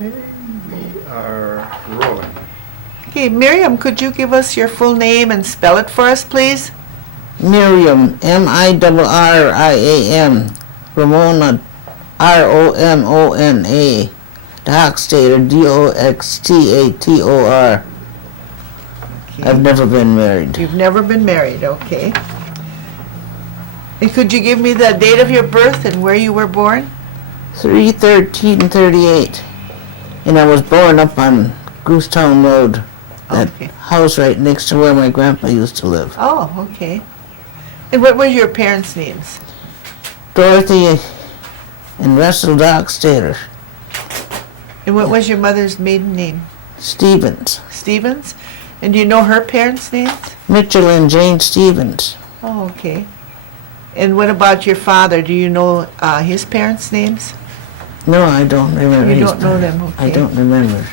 Okay, we are rolling. Okay, Miriam, could you give us your full name and spell it for us, please? Mirriam, Mirriam, Ramona, Romona, Doxtator, Doxtator. Okay. I've never been married. You've never been married, okay. And could you give me the date of your birth and where you were born? 3/13/38, and I was born up on Goosetown Road, that Okay. house right next to where my grandpa used to live. Oh, okay. And what were your parents' names? Dorothy and Russell Doxtator. And what was your mother's maiden name? Stevens. Stevens? And do you know her parents' names? Mitchell and Jane Stevens. Oh, okay. And what about your father? Do you know his parents' names? No, I don't remember. You his don't know parents. them, okay. I don't remember.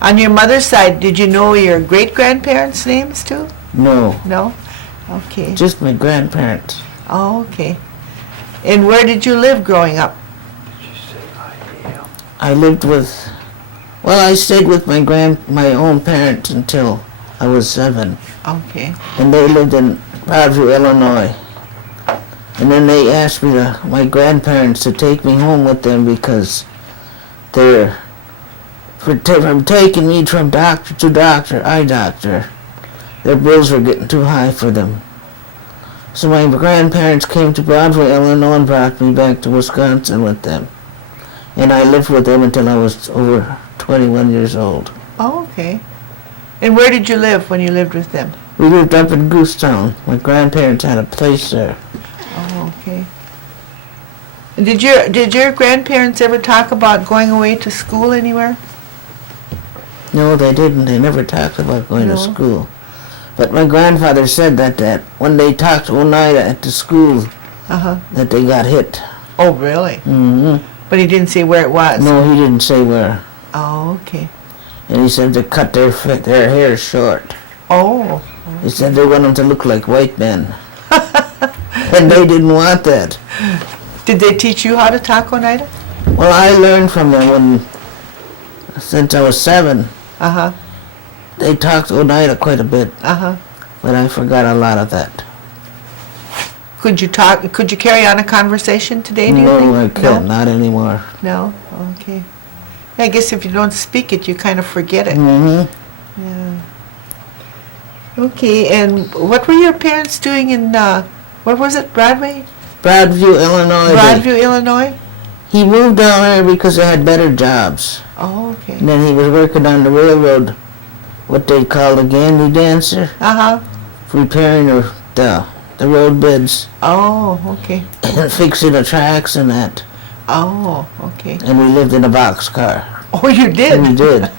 On your mother's side, did you know your great-grandparents' names too? No, No? Okay. just my grandparents. Oh, okay. And where did you live growing up? Did you say I-A-M? I lived with, well, I stayed with my own parents until I was 7, Okay. and they lived in Broadview, Illinois. And then they asked my grandparents to take me home with them because from taking me from doctor to doctor, eye doctor, their bills were getting too high for them. So my grandparents came to Broadway, Illinois, and brought me back to Wisconsin with them. And I lived with them until I was over 21 years old. Oh, okay. And where did you live when you lived with them? We lived up in Goosetown. My grandparents had a place there. Oh, okay. And did your grandparents ever talk about going away to school anywhere? No, they didn't. They never talked about going to No. school. But my grandfather said that when they talked to Oneida at the school, Uh-huh. that they got hit. Oh, really? Mm-hmm. But he didn't say where it was? No, he didn't say where. Oh, okay. And he said to cut their hair short. Oh. He said they want them to look like white men. And they didn't want that. Did they teach you how to talk Oneida? Well, I learned from them since I was 7. Uh-huh. They talked Oneida quite a bit, Uh-huh. but I forgot a lot of that. Could you carry on a conversation today, do you think? No, I can't. Not anymore. No? Okay. I guess if you don't speak it, you kind of forget it. Mm-hmm. Yeah. Okay, and what were your parents doing in, where was it, Broadway? Broadview, Illinois. Broadview, Illinois? He moved down there because they had better jobs. Oh, okay. And then he was working on the railroad, what they call the gandy dancer, Uh-huh. repairing the road beds Oh, okay. and fixing the tracks and that. Oh, okay. And we lived in a boxcar. Oh, you did? We did.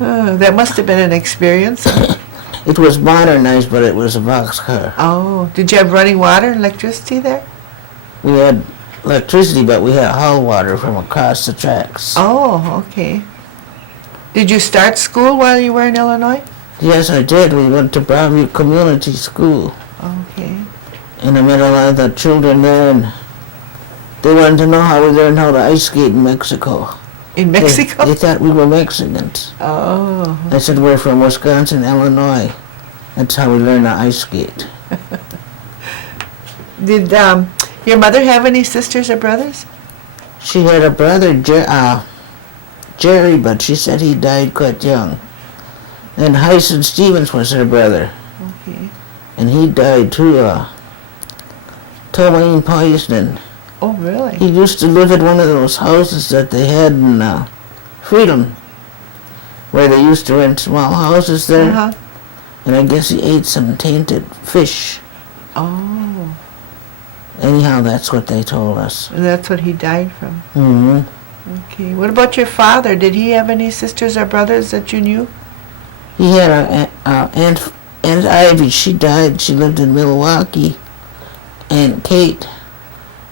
That must have been an experience. It was modernized, but it was a boxcar. Oh, did you have running water and electricity there? We had electricity, but we had hall water from across the tracks. Oh, okay. Did you start school while you were in Illinois? Yes, I did. We went to Broadview Community School, Okay. and I met a lot of the children there, and they wanted to know how we learned how to ice skate in Mexico. In Mexico? They thought we were Mexicans. Oh. I said we're from Wisconsin, Illinois. That's how we learned to ice skate. Did your mother have any sisters or brothers? She had a brother, Jerry, but she said he died quite young. And Hyson Stevens was her brother, Okay. and he died too, tomaine poisoning. Oh, really? He used to live in one of those houses that they had in Freedom, where they used to rent small houses there, Uh-huh. and I guess he ate some tainted fish. Oh, Anyhow, that's what they told us. that's what he died from. Mm-hmm. Okay. What about your father? Did he have any sisters or brothers that you knew? He had Aunt Ivy. She died. She lived in Milwaukee. Aunt Kate,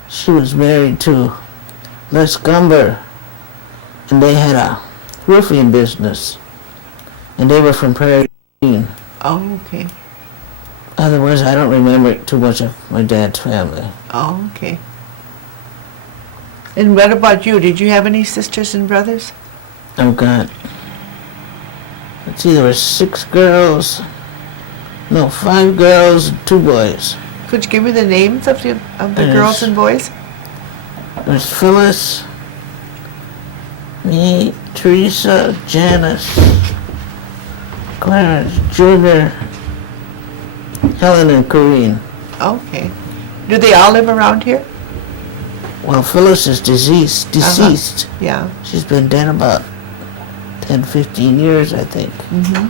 she was married to Les Gumber, and they had a roofing business, and they were from Prairie Green. Oh, okay. Otherwise, I don't remember too much of my dad's family. Oh, okay. And what about you? Did you have any sisters and brothers? I've got, let's see, there were 6 girls, no, 5 girls and 2 boys. Could you give me the names of the girls Yes. and boys? There's Phyllis, me, Teresa, Janice, Clarence, Junior, Helen, and Corrine. Okay. Do they all live around here? Well, Phyllis is deceased. Yeah. She's been dead about 10, 15 years, I think. Mm-hmm.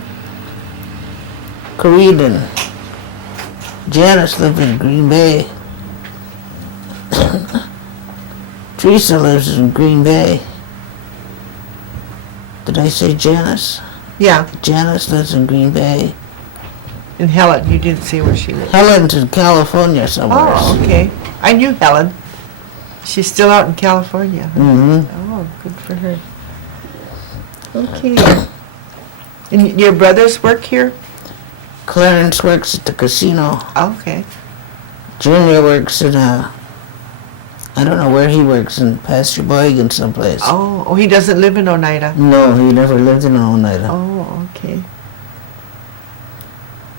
Corrine and Janice live in Green Bay. Teresa lives in Green Bay. Did I say Janice? Yeah. Janice lives in Green Bay. And Helen, you didn't say where she lived. Helen's in California somewhere. Oh, okay. I knew Helen. She's still out in California. Mm-hmm. Oh, good for her. Okay. And your brothers work here? Clarence works at the casino. Okay. Junior works in I don't know where he works, in Pasture Boygan someplace. Oh, he doesn't live in Oneida. No, he never lived in Oneida. Oh, okay.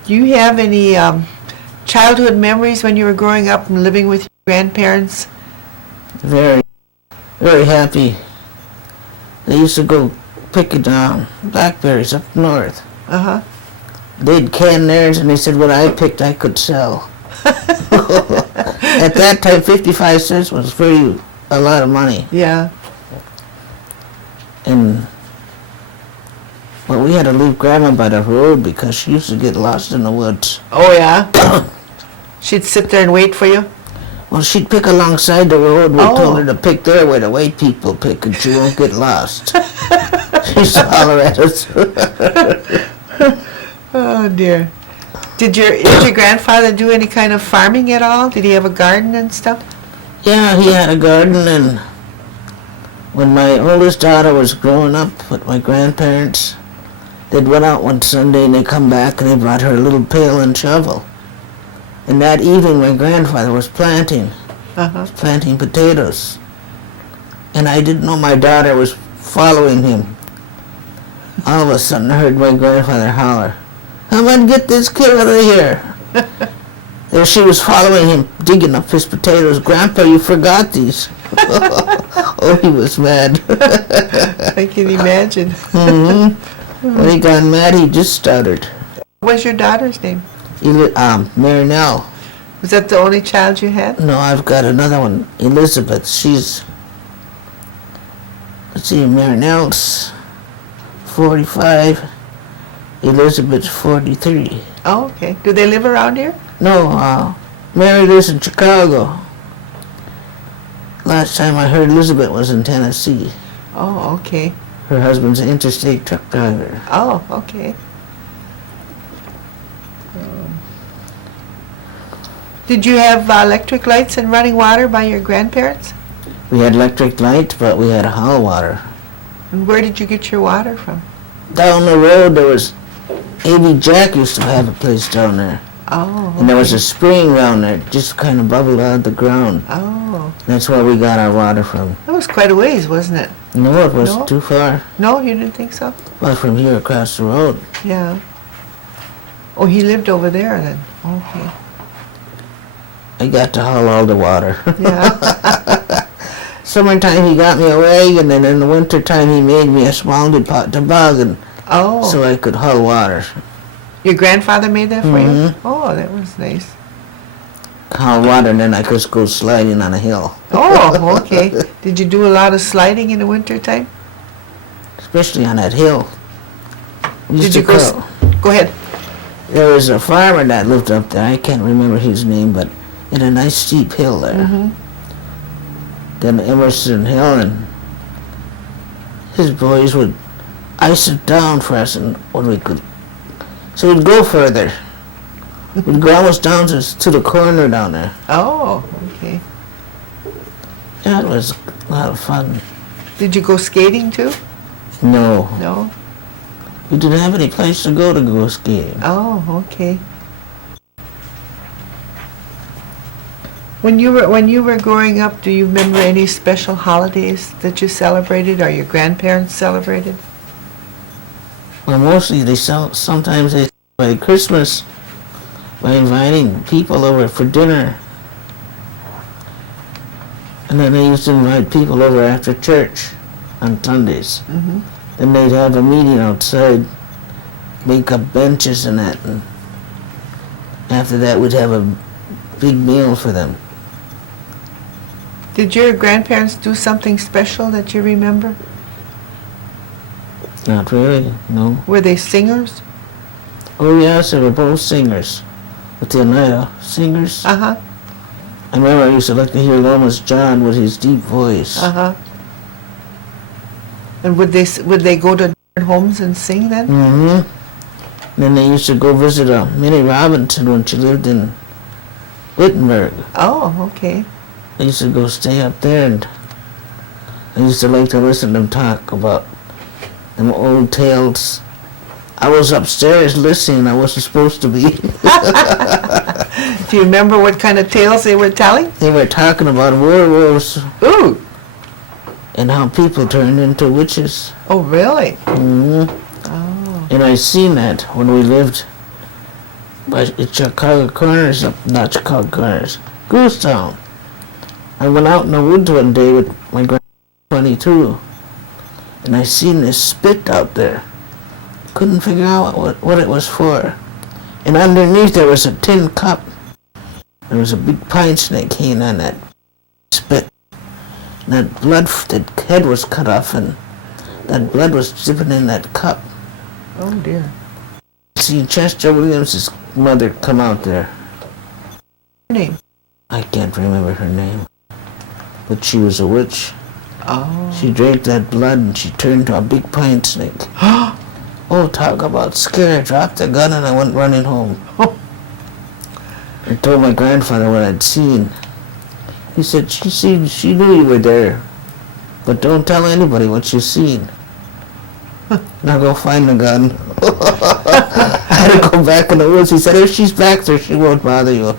Do you have any childhood memories when you were growing up and living with your grandparents? Very, very happy. They used to go picking blackberries up north. Uh-huh. They'd can theirs, and they said what I picked I could sell. At that time, 55 cents was a lot of money. Yeah. And well, we had to leave Grandma by the road because she used to get lost in the woods. Oh, yeah? She'd sit there and wait for you? Well, she'd pick alongside the road. We Oh. told her to pick there where the white people pick, and she won't get lost. She used to holler at us. Oh, dear. Did your grandfather do any kind of farming at all? Did he have a garden and stuff? Yeah, he had a garden, and when my oldest daughter was growing up with my grandparents, they'd went out one Sunday and they come back and they brought her a little pail and shovel. And that evening my grandfather was planting potatoes. And I didn't know my daughter was following him. All of a sudden I heard my grandfather holler, "Come on, get this kid out of here." There she was following him, digging up his potatoes. "Grandpa, you forgot these." Oh, he was mad. I can imagine. Mm-hmm. When he got mad, he just stuttered. What was your daughter's name? Marinelle. Was that the only child you had? No, I've got another one, Elizabeth. She's, let's see, Marinelle's 45, Elizabeth's 43. Oh, okay. Do they live around here? No, Mary lives in Chicago. Last time I heard, Elizabeth was in Tennessee. Oh, okay. Her husband's an interstate truck driver. Oh, okay. Did you have electric lights and running water by your grandparents? We had electric light, but we had hall water. And where did you get your water from? Down the road, there was, A.B. Jack used to have a place down there. Oh, And there was okay. a spring down there, just kind of bubbled out of the ground. Oh, That's where we got our water from. that was quite a ways, wasn't it? No, it wasn't No? too far. No, you didn't think so? Well, from here across the road. Yeah. Oh, he lived over there then. Okay. I got to haul all the water. Yeah. Summertime he got me a wagon, and in the wintertime he made me a small toboggan Oh, so I could haul water. your grandfather made that for you? Mhm. Oh, that was nice. Haul water, and then I could go sliding on a hill. Oh, okay. Did you do a lot of sliding in the wintertime? Especially on that hill. We used Did you to go? call- Go ahead. There was a farmer that lived up there. I can't remember his name, but in a nice steep hill there. Mm-hmm. Then Emerson Hill, and his boys would ice it down for us, and when we could, so we'd go further. We'd go almost down to the corner down there. Oh, okay. That was a lot of fun. Did you go skating too? No, No? we didn't have any place to go skating. Oh, okay. When you were growing up, do you remember any special holidays that you celebrated or your grandparents celebrated? Well, mostly sometimes they celebrate Christmas by inviting people over for dinner. And then they used to invite people over after church on Sundays. Mm-hmm. Then they'd have a meeting outside, make up benches and that. And after that, we'd have a big meal for them. Did your grandparents do something special that you remember? Not really, no. Were they singers? Oh yes, they were both singers. With the Oneida singers. Uh-huh. I remember I used to like to hear Lomas John with his deep voice. Uh-huh. And would they go to different homes and sing then? Mm-hmm. Then they used to go visit Minnie Robinson when she lived in Wittenberg. Oh, okay. I used to go stay up there, and I used to like to listen to them talk about them old tales. I was upstairs listening. I wasn't supposed to be. Do you remember what kind of tales they were telling? They were talking about werewolves Ooh. and how people turned into witches. Oh, really? Mm-hmm. Oh. And I seen that when we lived by Chicago Corners, not Chicago Corners, Goosetown. I went out in the woods one day with my grandpa, 22, and I seen this spit out there. Couldn't figure out what it was for. And underneath there was a tin cup. There was a big pine snake hanging on that spit. And that blood, that head was cut off, and that blood was dripping in that cup. Oh, dear. See Chester Williams' mother come out there. Her name? I can't remember her name. But she was a witch. Oh. She drank that blood and she turned to a big pine snake. Oh, talk about scared. I dropped the gun and I went running home. I told my grandfather what I'd seen. He said, she knew you were there. But don't tell anybody what you seen. Now go find the gun. I had to go back in the woods. He said, if she's back there, she won't bother you.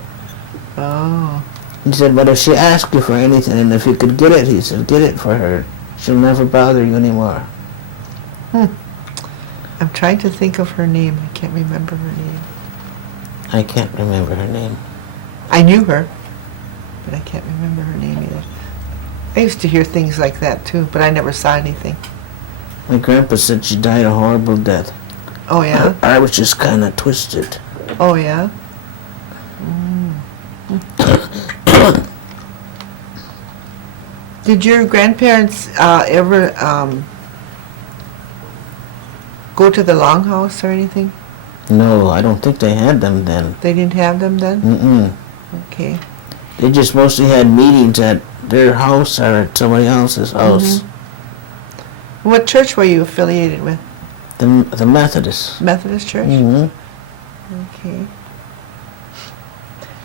Oh. He said, but if she asks you for anything, and if you could get it, he said, get it for her. She'll never bother you anymore. I'm trying to think of her name. I can't remember her name. I can't remember her name. I knew her, but I can't remember her name either. I used to hear things like that too, but I never saw anything. My grandpa said she died a horrible death. Oh, yeah? I was just kind of twisted. Oh, yeah? Did your grandparents ever go to the longhouse or anything? No, I don't think they had them then. They didn't have them then? Mm-mm. Okay. They just mostly had meetings at their house or at somebody else's house. Mm-hmm. What church were you affiliated with? The Methodists. Methodist Church? Mm-hmm. Okay.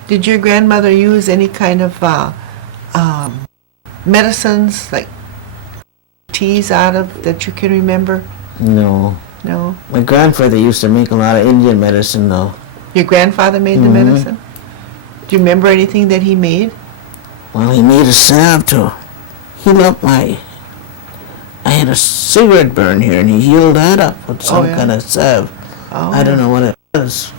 Did your grandmother use any kind of medicines, like teas out of, that you can remember? No. No? My grandfather used to make a lot of Indian medicine, though. Your grandfather made the medicine? Do you remember anything that he made? Well, he made a salve to heal up I had a cigarette burn here, and he healed that up with some kind of salve. Oh. I don't know what it was.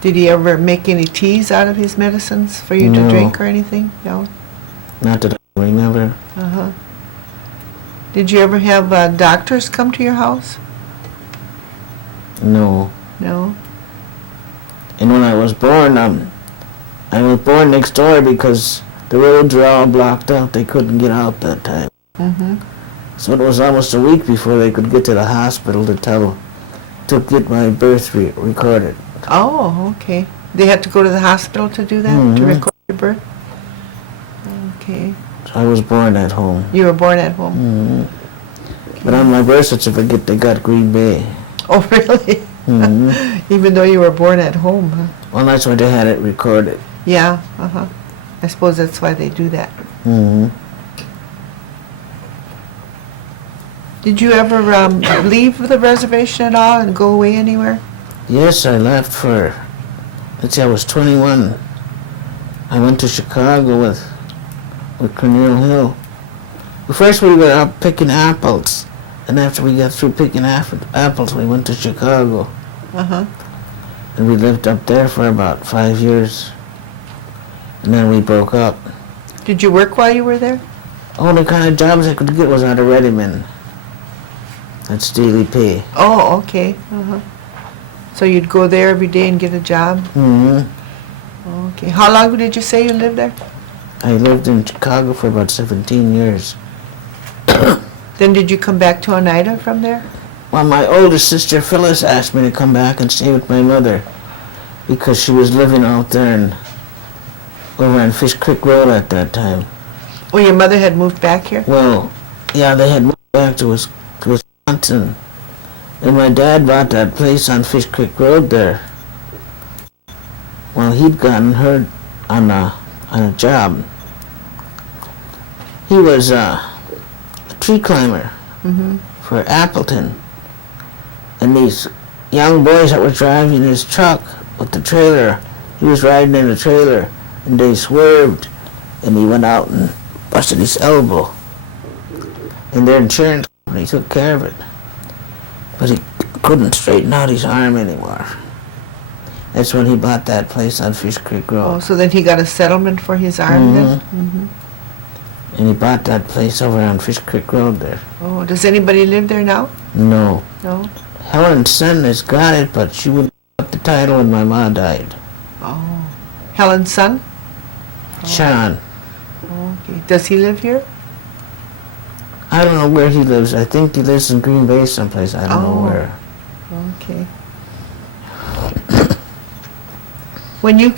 Did he ever make any teas out of his medicines for you to No. drink or anything? No? Not that I remember. Uh-huh. Did you ever have doctors come to your house? No. No? And when I was born next door because the roads were all blocked out. They couldn't get out that time. Mm-hmm. So it was almost a week before they could get to the hospital to get my birth recorded. Oh, okay. They had to go to the hospital to do that, to record your birth? Okay. So I was born at home. You were born at home? Mm-hmm. But on my birth certificate, they got Green Bay. Oh, really? Mm-hmm. Even though you were born at home, huh? Well, that's why they had it recorded. Yeah, uh-huh. I suppose that's why they do that. Mm-hmm. Did you ever leave the reservation at all and go away anywhere? Yes, I left for, let's see, I was 21 I went to Chicago with Cornell Hill. First we were up picking apples, and after we got through picking apples, we went to Chicago. Uh-huh. And we lived up there for about 5 years. And then we broke up. Did you work while you were there? Only kind of jobs I could get was out of Readyman. That's daily pay. Oh, okay. Uh-huh. So you'd go there every day and get a job? Mm-hmm. Okay. How long did you say you lived there? I lived in Chicago for about 17 years. Then did you come back to Oneida from there? Well, my older sister Phyllis asked me to come back and stay with my mother because she was living out there over on Fish Creek Road at that time. Oh, your mother had moved back here? Well, yeah, they had moved back to Wisconsin. And my dad bought that place on Fish Creek Road there. Well, he'd gotten hurt on a job. He was a tree climber for Appleton. And these young boys that were driving his truck with the trailer, he was riding in the trailer, and they swerved, and he went out and busted his elbow. And their insurance company took care of it. But he couldn't straighten out his arm anymore. That's when he bought that place on Fish Creek Road. Oh, so then he got a settlement for his arm then? Mm-hmm. And he bought that place over on Fish Creek Road there. Oh, does anybody live there now? No. No? Helen's son has got it, but she wouldn't get the title when my mom died. Oh. Helen's son? Sean. Okay. Does he live here? I don't know where he lives. I think he lives in Green Bay someplace. I don't know where. Okay. When you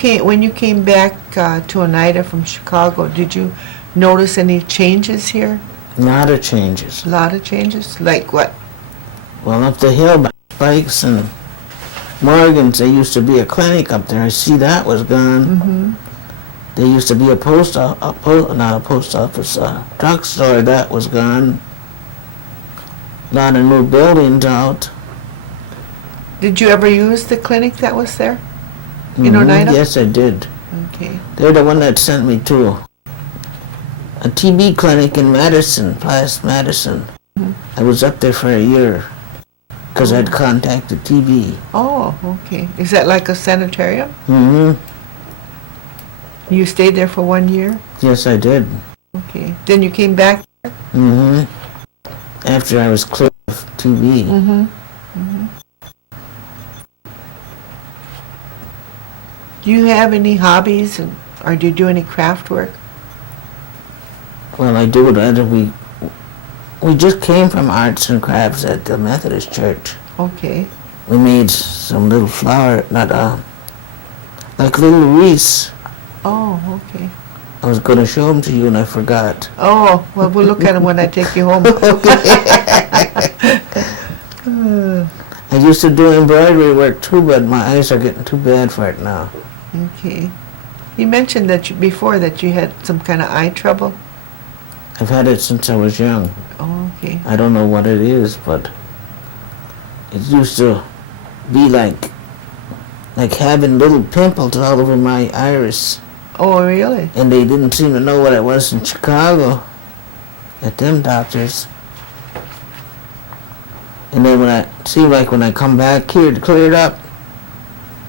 came back to Oneida from Chicago, did you notice any changes here? Lot of changes. A lot of changes? Like what? Well, up the hill by Spikes and Morgan's, there used to be a clinic up there. I see that was gone. Mm-hmm. There used to be not a post office, a drugstore. That was gone. A lot of new buildings out. Did you ever use the clinic that was there in Oneida? Yes, I did. Okay. They're the one that sent me to a TB clinic in Madison, Madison. I was up there for a year because I'd contacted TB. Oh, okay. Is that like a sanitarium? Mm-hmm. You stayed there for 1 year? Yes, I did. Okay. Then you came back? Mm-hmm. After I was cleared of TB. Mm-hmm. Mm-hmm. Do you have any hobbies, or do you do any craft work? Well, I do it. We just came from arts and crafts at the Methodist Church. Okay. We made some little flower, like little wreaths. Oh, okay. I was going to show them to you and I forgot. Oh, well, we'll look at them when I take you home. I used to do embroidery work too, but my eyes are getting too bad for it now. Okay. You mentioned that before that you had some kind of eye trouble. I've had it since I was young. Oh, okay. I don't know what it is, but it used to be like having little pimples all over my iris. Oh, really? And they didn't seem to know what it was in Chicago at them doctors. And then when I come back here to clear it up,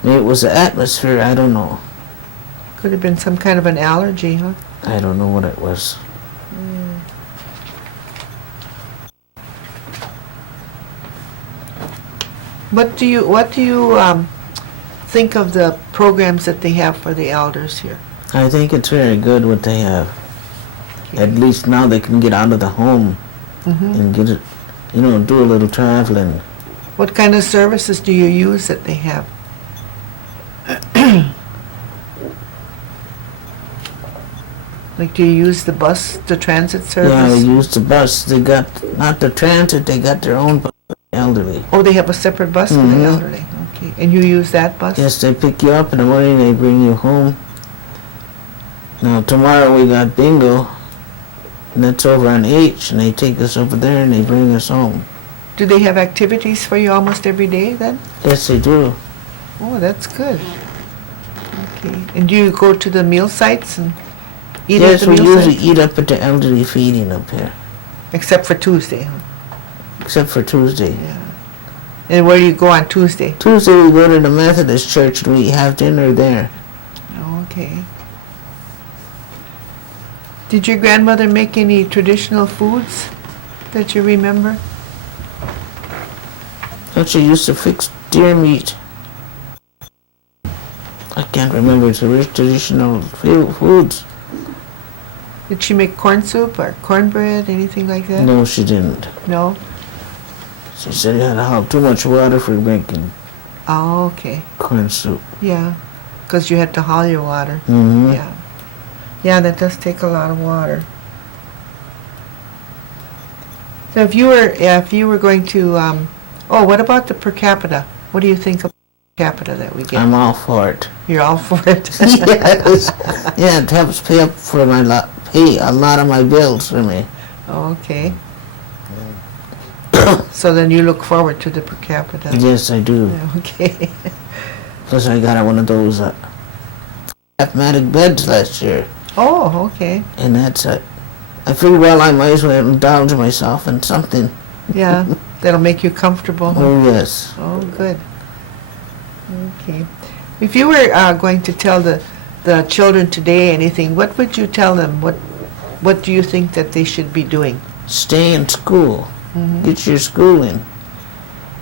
maybe it was the atmosphere, I don't know. Could have been some kind of an allergy, huh? I don't know what it was. What do you think of the programs that they have for the elders here? I think it's very good what they have. Okay. At least now they can get out of the home and get it, do a little traveling. What kind of services do you use that they have? Like, do you use the bus, the transit service? Yeah, we use the bus. They got, not the transit, they got their own bus for the elderly. Oh, they have a separate bus for the elderly. Okay. And you use that bus? Yes, they pick you up in the morning, they bring you home. Now, tomorrow we got bingo, and that's over on H, and they take us over there and they bring us home. Do they have activities for you almost every day then? Yes, they do. Oh, that's good. Okay. And do you go to the meal sites and eat Yes, at the we meal usually sites? eat up at the elderly feeding up here, Except for Tuesday, huh? except for Tuesday. Yeah. And where do you go on Tuesday? Tuesday we go to the Methodist church and we have dinner there. Okay. Did your grandmother make any traditional foods that you remember? And she used to fix deer meat. I can't remember the traditional foods. Did she make corn soup or cornbread, anything like that? No, she didn't. No? She said you had to have too much water for making Oh, okay. corn soup. Yeah. Because you had to haul your water. Mm-hmm. Yeah. Yeah, that does take a lot of water. So if you were going to, what about the per capita? What do you think of per capita that we get? I'm all for it. You're all for it? Yes. Yeah, it helps pay up for pay a lot of my bills for me. Okay. So then you look forward to the per capita? Yes, I do. Okay. Plus I got one of those asthmatic beds last year. Oh, okay. And that's it. I figured, well, I might as well indulge myself in something. Yeah, that'll make you comfortable. Oh, yes. Oh, good. Okay. If you were going to tell the children today anything, what would you tell them? What do you think that they should be doing? Stay in school. Mm-hmm. Get your schooling.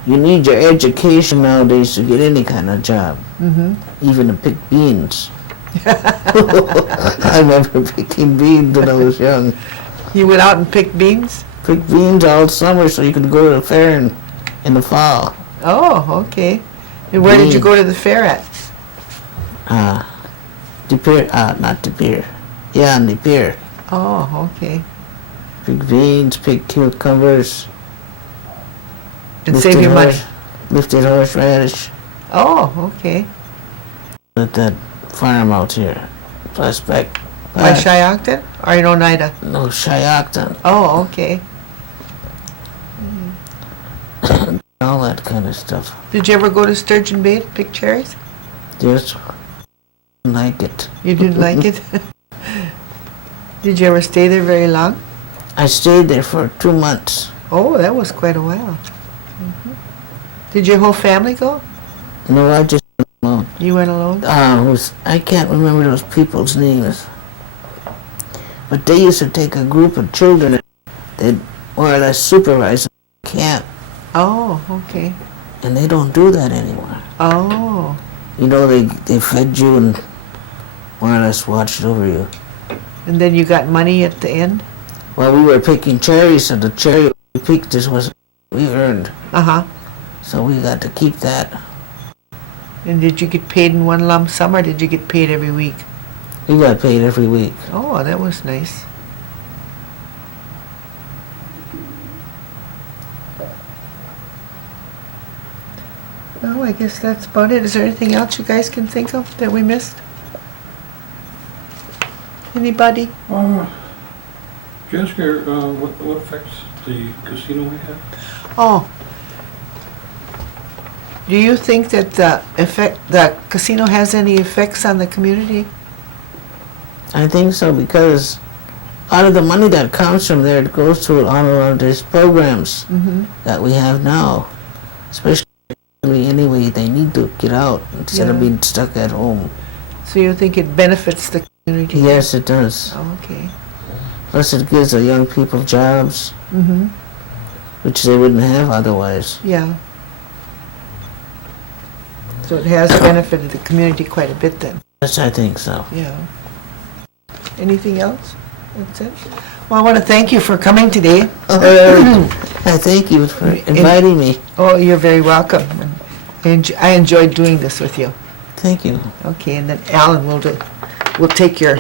You need your education nowadays to get any kind of job, Mm-hmm. even to pick beans. I remember picking beans when I was young. You went out and picked beans? Pick beans all summer so you could go to the fair in the fall. Oh, okay. And where did you go to the fair at? De Pere, not De Pere. Yeah, in De Pere. Oh, okay. Pick beans, pick cucumbers. And save your money. Lifted horseradish Oh, okay. at that farm out here. Prospect. By Shiocton or in Oneida? No, Shiocton. Oh, okay. All that kind of stuff. Did you ever go to Sturgeon Bay to pick cherries? Just like it. You didn't like it? Did you ever stay there very long? I stayed there for 2 months. Oh, that was quite a while. Did your whole family go? No, I just went alone. You went alone? I can't remember those people's names. But they used to take a group of children and they'd more or less supervise the camp. Oh, okay. And they don't do that anymore. Oh, You know, they fed you and more or less watched over you. and then you got money at the end? Well, we were picking cherries, and the cherry we picked this was we earned. Uh-huh. So we got to keep that. And did you get paid in one lump sum or did you get paid every week? We got paid every week. Oh, that was nice. Oh, I guess that's about it. Is there anything else you guys can think of that we missed? Anybody? Jessica, what affects the casino we have? Oh. Do you think that the casino has any effects on the community? I think so, because out of the money that comes from there, it goes to all of these programs Mm-hmm. that we have now. Especially anyway, they need to get out instead of Yeah. being stuck at home. So you think it benefits the community? Yes, it does. Oh, okay. Plus it gives the young people jobs, Mm-hmm. which they wouldn't have otherwise. Yeah. So it has benefited the community quite a bit then. Yes, I think so. Yeah. Anything else? That's it? Well, I want to thank you for coming today. I thank you for inviting me. Oh, you're very welcome. And I enjoyed doing this with you. Thank you. Okay, and then Alan will take your